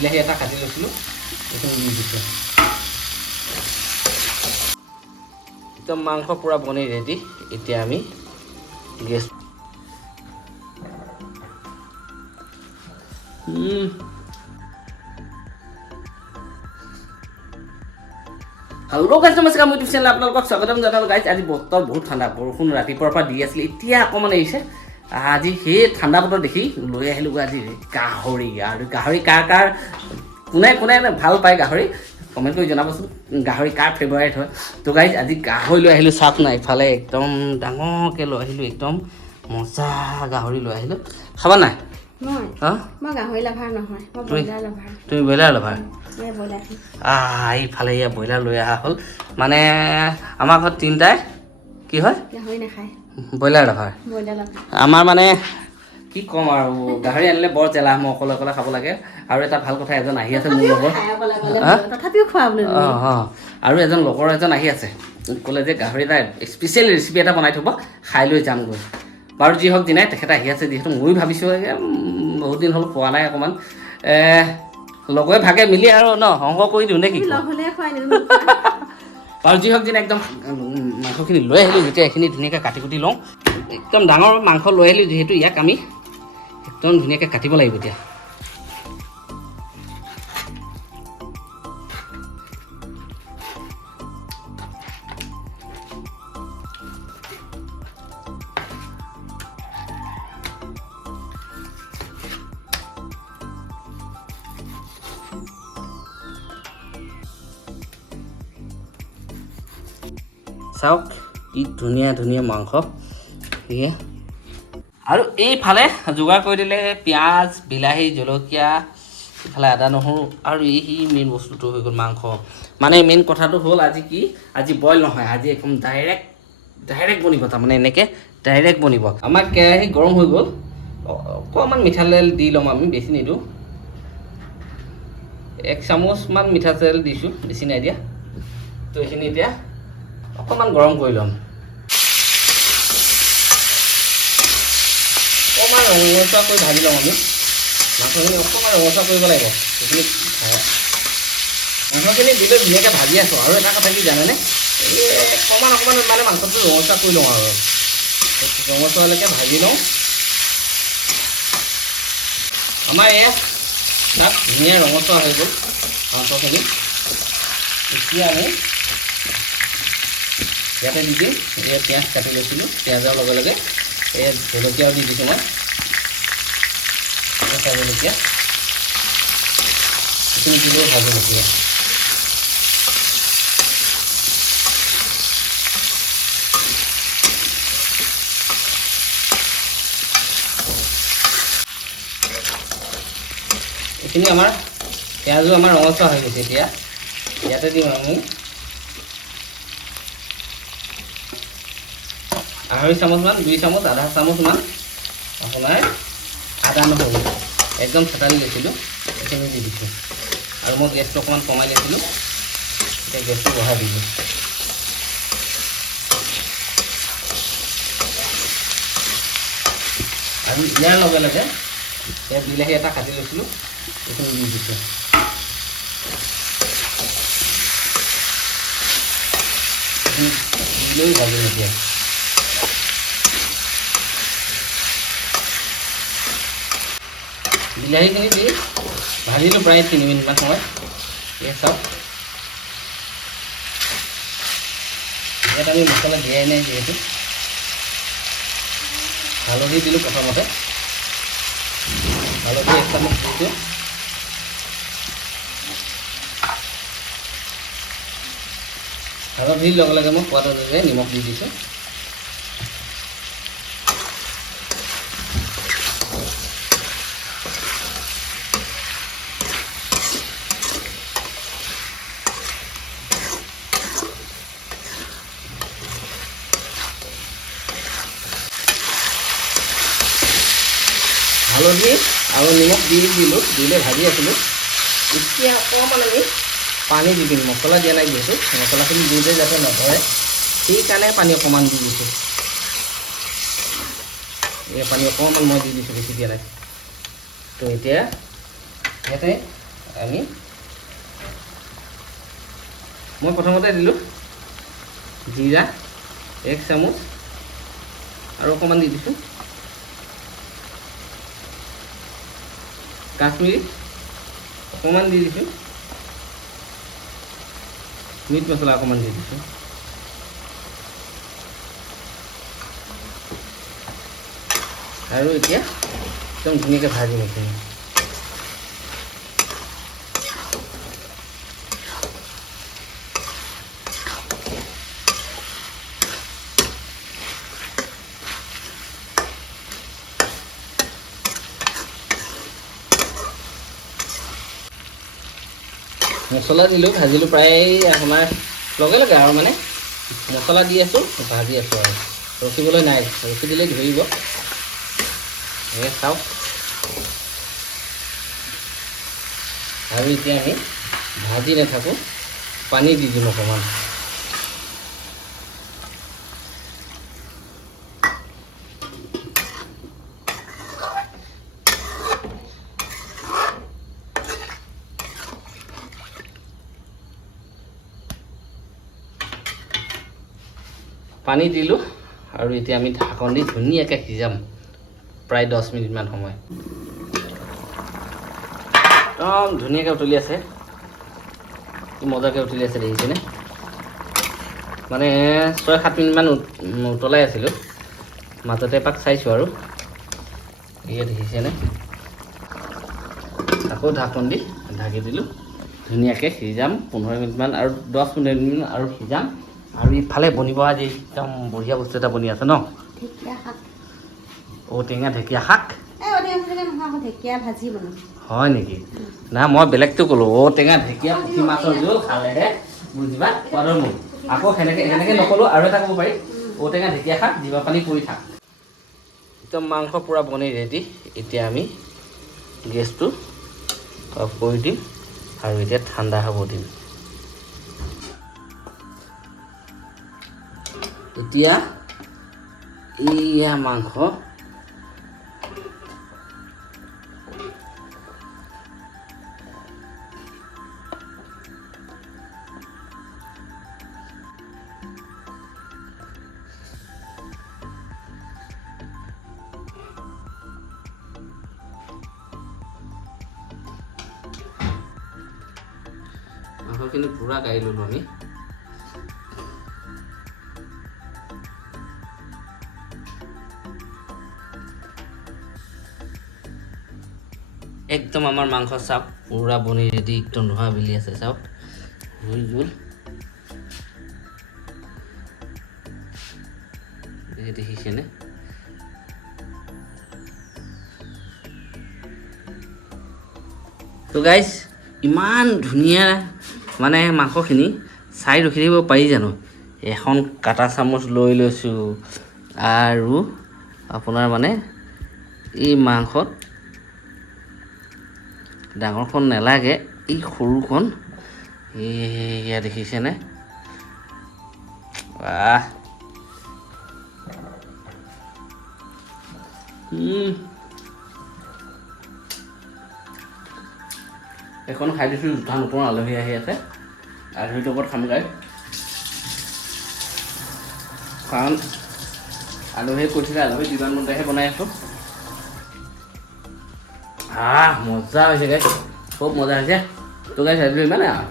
বিলাহী এটা কাটি লৈছিলোঁ এইখিনি দি দিছোঁ একদম মাংস পূৰা বনি ৰেডি এতিয়া আমি গেছ হেল্ল' গাইজ নমস্কাৰ মই ইউটিউব চেনেল আপোনালোকক স্বাগতম জনালোঁ গাইজ আজি বতৰ বহুত ঠাণ্ডা বৰষুণ ৰাতিপুৱাৰ পৰা দি আছিলে এতিয়া অকণমান এৰিছে আজি সেই ঠাণ্ডা বতৰ দেখি লৈ আহিলোঁ আজি গাহৰি আৰু গাহৰি কাৰ কোনে ভাল পায় গাহৰি কমেণ্ট কৰি জনাবচোন গাহৰি কাৰ ফেভাৰেট হয় তো গাইজ আজি গাহৰি লৈ আহিলোঁ চাওক না ইফালে একদম ডাঙৰকৈ লৈ আহিলোঁ একদম মজা গাহৰি লৈ আহিলোঁ খাবা নাই মই গাহৰি লাভাৰ নহয় মই ব্ৰইলাৰ লাভাৰ তুমি ব্ৰইলাৰ লাভাৰ এইফালে এয়া ব্ৰইলাৰ লৈ অহা হ'ল মানে আমাৰ ঘৰত তিনিটাই কি হয় গাহৰি নাখায় ব্ৰইলাৰ লাভাৰ আমাৰ মানে কি ক'ম আৰু গাহৰি আনিলে বৰ জেলা মই অকলে খাব লাগে আৰু এটা ভাল কথা এজন আহি আছে মোৰ লগৰ তথাপিও খোৱা বোলে আৰু এজন লগৰ এজন আহি আছে ক'লে যে গাহৰি এটা স্পেচিয়েল ৰেচিপি এটা বনাই থ'ব খাই লৈ যামগৈ বাৰু যি হওক দিনাই তেখেত আহি আছে যিহেতু ময়ো ভাবিছোঁ বহুত দিন হ'ল পোৱা নাই অকণমান লগে ভাগে মিলি আৰু সংগ্ৰহ কৰি দিওঁ নে কি বাৰু যি হওক দিনা একদম মাংসখিনি লৈ আহিলোঁ যেতিয়া এইখিনি ধুনীয়াকৈ কাটি কুটি লওঁ একদম ডাঙৰ মাংস লৈ আহিলোঁ যিহেতু ইয়াক আমি একদম ধুনীয়াকৈ কাটিব লাগিব এতিয়া চাওক কি ধুনীয়া মাংস সেয়ে আৰু এইফালে যোগাৰ কৰি দিলে পিঁয়াজ বিলাহী জলকীয়া ইফালে আদা নহৰু আৰু এই মেইন বস্তুটো হৈ গ'ল মাংস মানে মেইন কথাটো হ'ল আজি কি আজি বইল নহয় আজি একদম ডাইৰেক্ট বনিব তাৰমানে এনেকৈ ডাইৰেক্ট বনিব আমাৰ কেৰাহী গৰম হৈ গ'ল অকণমান মিঠাতেল দি ল'ম আমি বেছি নিদিওঁ 1 চামুচমান মিঠাতেল দিছোঁ বেছি নাই দিয়া তো এইখিনি এতিয়া অকণমান গৰম কৰি ল'ম অকণমান ৰঙচুৱা কৰি ভাজি ল'ম আমি মাংসখিনি অকণমান ৰঙচুৱা কৰিব লাগিব সেইখিনি মাংসখিনি দিলৈ ধুনীয়াকৈ ভাজি আছোঁ আৰু এটা কথা কি জানেনে এই অকণমান মানে মাংসটো ৰঙচুৱা কৰি লওঁ আৰু ৰঙচুৱালৈকে ভাজি লওঁ আমাৰ এয়া তাত ধুনীয়া ৰঙচুৱা হৈ গ'ল মাংসখিনি এতিয়া আমি ইয়াতে দি দিম এই পিঁয়াজ কাটি লৈছিলোঁ পিঁয়াজৰ লগে লগে এই জলকীয়াও দি দিছোঁ মই কেঁচা জলকীয়া এইখিনি দিলেও ভাল জলকীয়া এইখিনি আমাৰ পিঁয়াজো আমাৰ ৰঙচুৱা হৈ গৈছে এতিয়া ইয়াতে দিম আমি 2.5 চামুচমান 2 চামুচ আধা চামুচমান আপোনাৰ আদা নহৰু একদম থেতালি লৈছিলোঁ এইখিনি দি দিছোঁ আৰু মই গেছটো অকণমান কমাই লৈছিলোঁ এতিয়া গেছটো বঢ়াই দিলোঁ আৰু ইয়াৰ লগে লগে ইয়াত বিলাহী এটা কাটি লৈছিলোঁ এইখিনি দি দিছোঁ দিলেই ভাজিম এতিয়া বিলাহীখিনি দি ভাজিলোঁ প্ৰায় 3 মিনিটমান সময় এই চাওক ইয়াত আমি মছলা দিয়াই নাই যিহেতু হালধি দিলোঁ প্ৰথমতে হালধি 1 চামুচ দিছোঁ হালধিৰ লগে লগে মই সোৱাদ অনুযায়ী নিমখ দি দিছোঁ হালধি আৰু নিমখ দিলোঁ দিলে ভাজি আছিলোঁ এতিয়া অকণমান আমি পানী দি দিম মছলা দিয়া নাই যিহেতু মছলাখিনি দিওঁতে যাতে নধৰে সেইকাৰণে পানী অকণমান দি দিছোঁ এই পানী অকণমান মই দি দিছোঁ বেছি দিয়া নাই তো এতিয়া ইয়াতে মই প্ৰথমতে দিলোঁ জিৰা 1 চামুচ আৰু অকণমান দি দিছোঁ কাশ্মীৰী অকণমান দি দিছোঁ মিট মছলা অকণমান দি দিছোঁ আৰু এতিয়া একদম ধুনীয়াকৈ ভাজিম এইখিনি মছলা দিলোঁ ভাজিলোঁ প্ৰায় আপোনাৰ লগে লগে আৰু মানে মছলা দি আছোঁ ভাজি আছোঁ আৰু ৰখিবলৈ নাই ৰখি দিলে ধৰিব চাওক আৰু এতিয়া আমি ভাজি নাথাকোঁ পানী দি দিম অকণমান পানী দিলোঁ আৰু এতিয়া আমি ঢাকন দি ধুনীয়াকৈ সিজাম প্ৰায় 10 মিনিটমান সময় একদম ধুনীয়াকৈ উতলি আছে মজাকৈ উতলি আছে দেখিছেনে মানে 6-7 মিনিটমান উতলাই আছিলোঁ মাজতে এপাক চাইছোঁ আৰু এয়া দেখিছেনে আকৌ ঢাকন দি ঢাকি দিলোঁ ধুনীয়াকৈ সিজাম 15 মিনিটমান আৰু 10-15 মিনিটমান আৰু সিজাম আৰু ইফালে বনিব আজি একদম বঢ়িয়া বস্তু এটা বনি আছে ন ঔটেঙা ঢেকীয়া শাক হয় নেকি না মই বেলেগটো ক'লোঁ ঔটেঙা ঢেকীয়া পুঠি মাছৰ জোল খালেহে বুজিবা সোৱাদৰ মোক আকৌ সেনেকৈ নক'লোঁ আৰু এটা ক'ব পাৰি ঔটেঙা ঢেকীয়া শাক জিভা পানী পৰি থাক একদম মাংস পূৰা বনি ৰেডি এতিয়া আমি গেছটো অফ কৰি দিম আৰু এতিয়া ঠাণ্ডা হ'ব দিম এতিয়া এয়া মাংস মাংসখিনি পূৰা গাই ল'লোঁ আমি একদম আমাৰ মাংস চাপ পূৰা বনি ৰেডি একদম ধোঁৱা বিলি আছে চাওক হৈ গ'ল দেখিছেনে তো গাইজ ইমান ধুনীয়া মানে মাংসখিনি চাই ৰখি থাকিব পাৰি জানো এখন কাটা চামুচ লৈ লৈছোঁ আৰু আপোনাৰ মানে এই মাংসত ডাঙৰখন নেলাগে এই সৰুখন এয়া দেখিছেনে বাহ এখন খাই দিছোঁ দুটা নতুন আলহী আহি আছে আলহীটোৰ ওপৰত খাম গাই কাৰণ আলহীয়ে কৈছিলে আলহী বিমানবন্দৰহে বনাই আছোঁ মজা হৈছে গাইছ খুব মজা হৈছে তো গাইছ আজি ইমানে আৰু